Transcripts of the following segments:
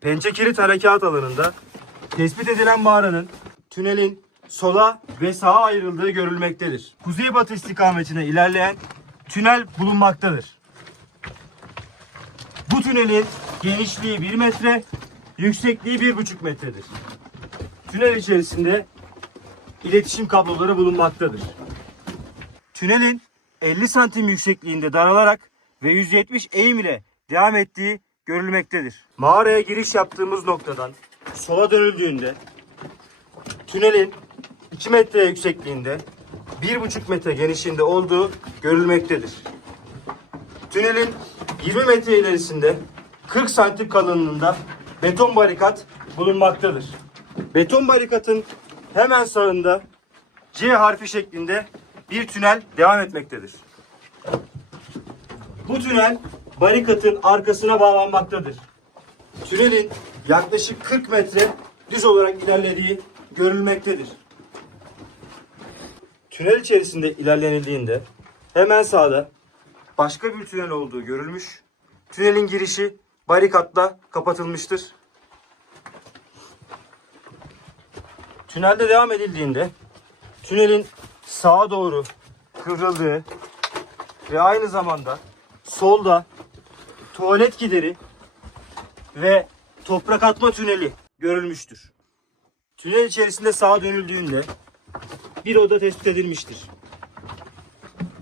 Pençe Kilit Harekat alanında tespit edilen mağaranın tünelin sola ve sağa ayrıldığı görülmektedir. Kuzeybatı istikametine ilerleyen tünel bulunmaktadır. Bu tünelin genişliği 1 metre, yüksekliği 1,5 metredir. Tünel içerisinde iletişim kabloları bulunmaktadır. Tünelin 50 santim yüksekliğinde daralarak ve 170 eğim ile devam ettiği görülmektedir. Mağaraya giriş yaptığımız noktadan sola dönüldüğünde tünelin 2 metre yüksekliğinde 1,5 metre genişliğinde olduğu görülmektedir. Tünelin 20 metre ilerisinde 40 santim kalınlığında beton barikat bulunmaktadır. Beton barikatın hemen sağında C harfi şeklinde bir tünel devam etmektedir. Bu tünel barikatın arkasına bağlanmaktadır. Tünelin yaklaşık 40 metre düz olarak ilerlediği görülmektedir. Tünel içerisinde ilerlenildiğinde hemen sağda başka bir tünel olduğu görülmüş. Tünelin girişi barikatla kapatılmıştır. Tünelde devam edildiğinde tünelin sağa doğru kıvrıldığı ve aynı zamanda solda tuvalet gideri ve toprak atma tüneli görülmüştür. Tünel içerisinde sağa dönüldüğünde bir oda tespit edilmiştir.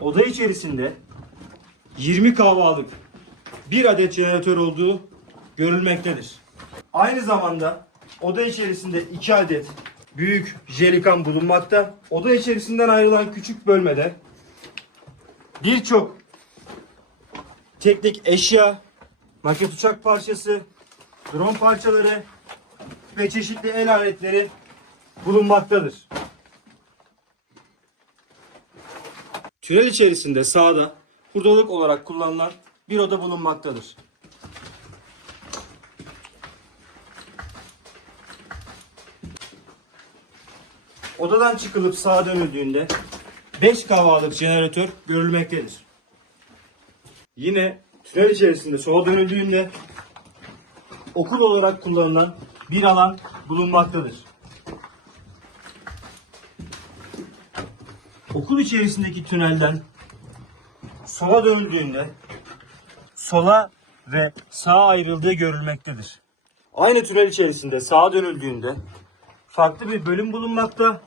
Oda içerisinde 20 kahvalık bir adet jeneratör olduğu görülmektedir. Aynı zamanda oda içerisinde 2 adet büyük jelikan bulunmakta. Oda içerisinden ayrılan küçük bölmede birçok teknik eşya, maket uçak parçası, drone parçaları ve çeşitli el aletleri bulunmaktadır. Tünel içerisinde sağda hurdalık olarak kullanılan bir oda bulunmaktadır. Odadan çıkılıp sağa dönüldüğünde 5 kahvalık jeneratör görülmektedir. Yine tünel içerisinde sola dönüldüğünde okul olarak kullanılan bir alan bulunmaktadır. Okul içerisindeki tünelden sola dönüldüğünde sola ve sağa ayrıldığı görülmektedir. Aynı tünel içerisinde sağa dönüldüğünde farklı bir bölüm bulunmakta.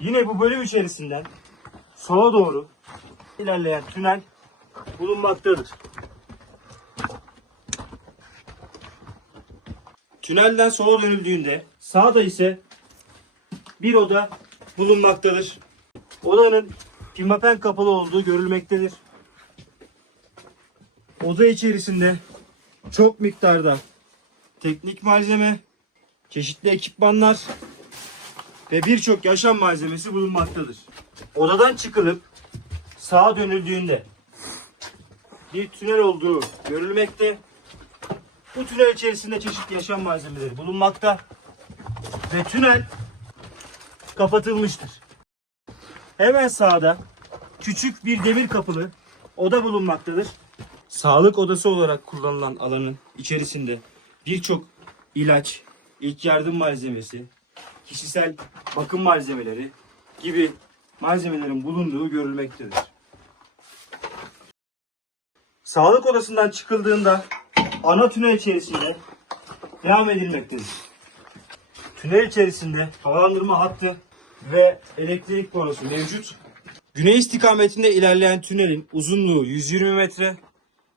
Yine bu bölüm içerisinden sola doğru ilerleyen tünel bulunmaktadır. Tünelden sola dönüldüğünde sağda ise bir oda bulunmaktadır. Odanın pimapen kapalı olduğu görülmektedir. Oda içerisinde çok miktarda teknik malzeme, çeşitli ekipmanlar ve birçok yaşam malzemesi bulunmaktadır. Odadan çıkılıp sağa dönüldüğünde bir tünel olduğu görülmekte. Bu tünel içerisinde çeşitli yaşam malzemeleri bulunmakta ve tünel kapatılmıştır. Hemen sağda küçük bir demir kapılı oda bulunmaktadır. Sağlık odası olarak kullanılan alanın içerisinde birçok ilaç, ilk yardım malzemesi, kişisel bakım malzemeleri gibi malzemelerin bulunduğu görülmektedir. Sağlık odasından çıkıldığında ana tünel içerisinde devam edilmektedir. Tünel içerisinde havalandırma hattı ve elektrik panosu mevcut. Güney istikametinde ilerleyen tünelin uzunluğu 120 metre,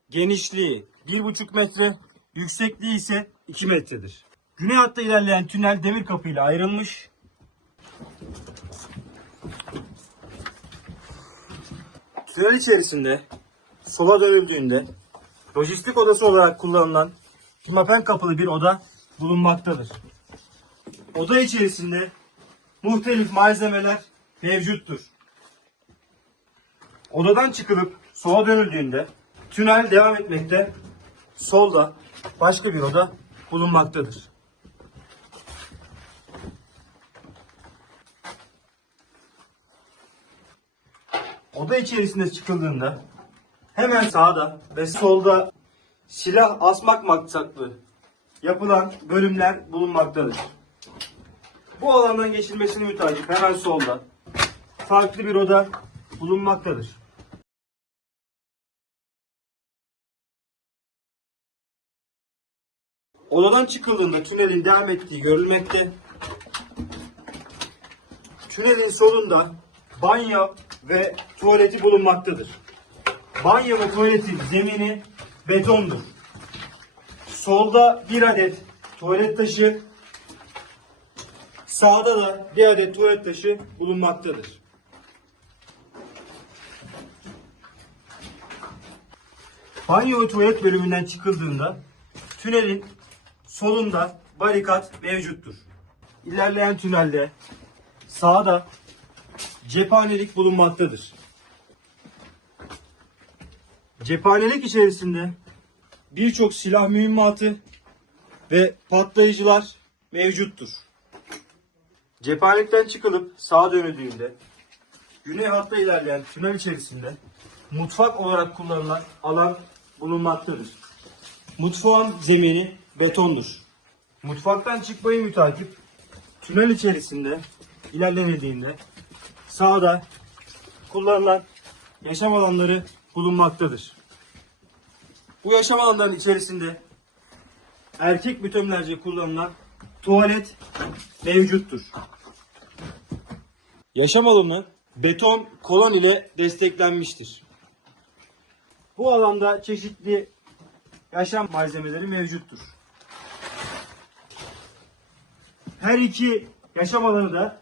genişliği 1,5 metre, yüksekliği ise 2 metredir. Güney hatta ilerleyen tünel demir kapı ile ayrılmış. Tünel içerisinde sola dönüldüğünde lojistik odası olarak kullanılan pimapen kapılı bir oda bulunmaktadır. Oda içerisinde muhtelif malzemeler mevcuttur. Odadan çıkılıp sola dönüldüğünde tünel devam etmekte. Solda başka bir oda bulunmaktadır. Oda içerisinde çıkıldığında hemen sağda ve solda silah asmak maksatlı yapılan bölümler bulunmaktadır. Bu alandan geçilmesini mütakip hemen solda farklı bir oda bulunmaktadır. Odadan çıkıldığında tünelin devam ettiği görülmekte. Tünelin solunda banyo ve tuvaleti bulunmaktadır. Banyo ve tuvaletin zemini betondur. Solda bir adet tuvalet taşı, sağda da bir adet tuvalet taşı bulunmaktadır. Banyo ve tuvalet bölümünden çıkıldığında tünelin solunda barikat mevcuttur. İlerleyen tünelde sağda cephanelik bulunmaktadır. Cephanelik içerisinde birçok silah mühimmatı ve patlayıcılar mevcuttur. Cephanelikten çıkılıp sağa dönüldüğünde güney hatta ilerleyen tünel içerisinde mutfak olarak kullanılan alan bulunmaktadır. Mutfağın zemini betondur. Mutfaktan çıkmayı mütakip tünel içerisinde ilerlenildiğinde sağda kullanılan yaşam alanları bulunmaktadır. Bu yaşam alanlarının içerisinde erkek mütemlerce kullanılan tuvalet mevcuttur. Yaşam alanı beton kolon ile desteklenmiştir. Bu alanda çeşitli yaşam malzemeleri mevcuttur. Her iki yaşam alanı da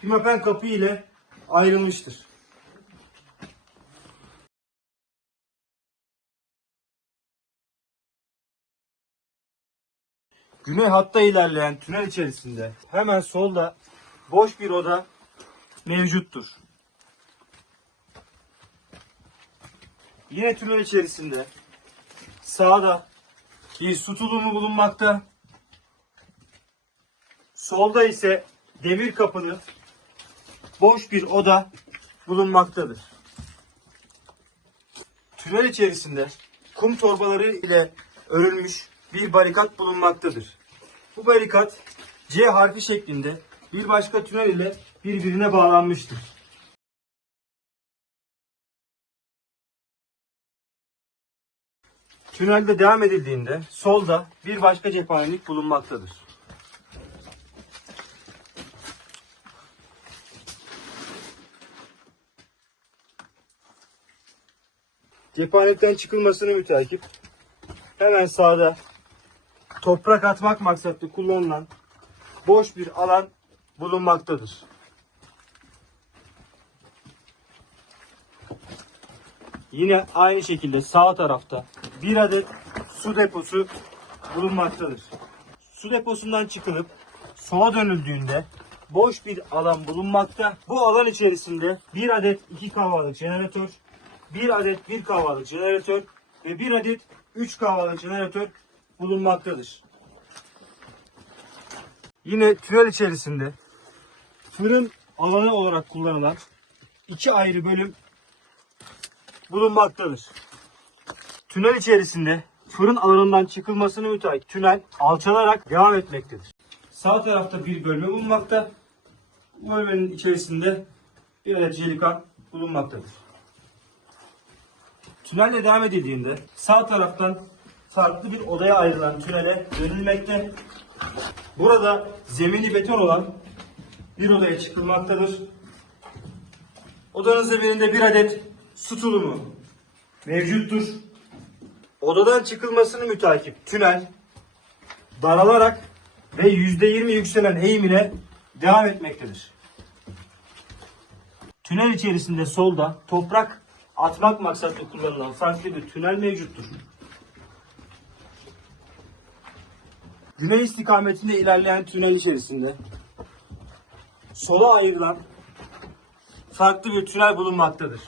pimapen kapı ile ayrılmıştır. Güney hatta ilerleyen tünel içerisinde hemen solda boş bir oda mevcuttur. Yine tünel içerisinde sağda bir su tulumu bulunmakta. Solda ise demir kapılı boş bir oda bulunmaktadır. Tünel içerisinde kum torbaları ile örülmüş bir barikat bulunmaktadır. Bu barikat C harfi şeklinde bir başka tünel ile birbirine bağlanmıştır. Tünelde devam edildiğinde solda bir başka cephanelik bulunmaktadır. Cephanelikten çıkılmasını müteakip hemen sağda toprak atmak maksatlı kullanılan boş bir alan bulunmaktadır. Yine aynı şekilde sağ tarafta bir adet su deposu bulunmaktadır. Su deposundan çıkılıp sola dönüldüğünde boş bir alan bulunmakta. Bu alan içerisinde bir adet 2 kahvalık jeneratör, bir adet 1 kahvalık jeneratör ve bir adet 3 kahvalık jeneratör bulunmaktadır. Yine tünel içerisinde fırın alanı olarak kullanılan iki ayrı bölüm bulunmaktadır. Tünel içerisinde fırın alanından çıkılmasını müteahhit tünel alçalarak devam etmektedir. Sağ tarafta bir bölme bulunmakta. Bu bölmenin içerisinde bir adet jelikan bulunmaktadır. Tünelle devam edildiğinde sağ taraftan farklı bir odaya ayrılan tünele dönülmekte. Burada zemini beton olan bir odaya çıkılmaktadır. Odanın zemininde bir adet su tulumu mevcuttur. Odadan çıkılmasını mütakip tünel daralarak ve %20 yükselen eğim ile devam etmektedir. Tünel içerisinde solda toprak atmak maksatlı kullanılan farklı bir tünel mevcuttur. Güney istikametinde ilerleyen tünel içerisinde sola ayrılan farklı bir tünel bulunmaktadır.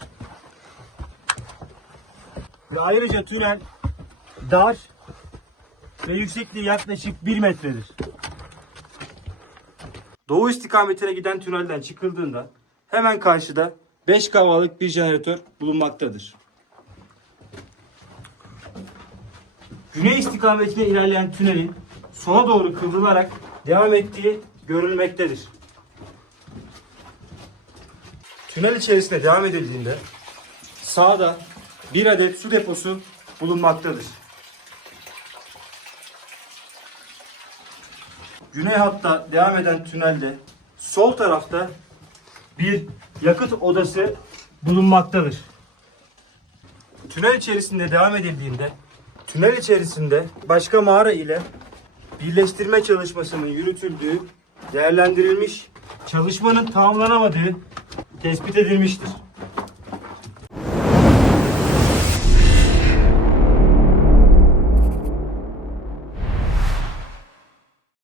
Ve ayrıca tünel dar ve yüksekliği yaklaşık 1 metredir. Doğu istikametine giden tünelden çıkıldığında hemen karşıda 5 kavalık bir jeneratör bulunmaktadır. güney istikametine ilerleyen tünelin sola doğru kıvrılarak devam ettiği görülmektedir. Tünel içerisinde devam edildiğinde sağda bir adet su deposu bulunmaktadır. Güney hatta devam eden tünelde sol tarafta bir yakıt odası bulunmaktadır. Tünel içerisinde devam edildiğinde tünel içerisinde başka mağara ile birleştirme çalışmasının yürütüldüğü değerlendirilmiş, çalışmanın tamamlanamadığı tespit edilmiştir.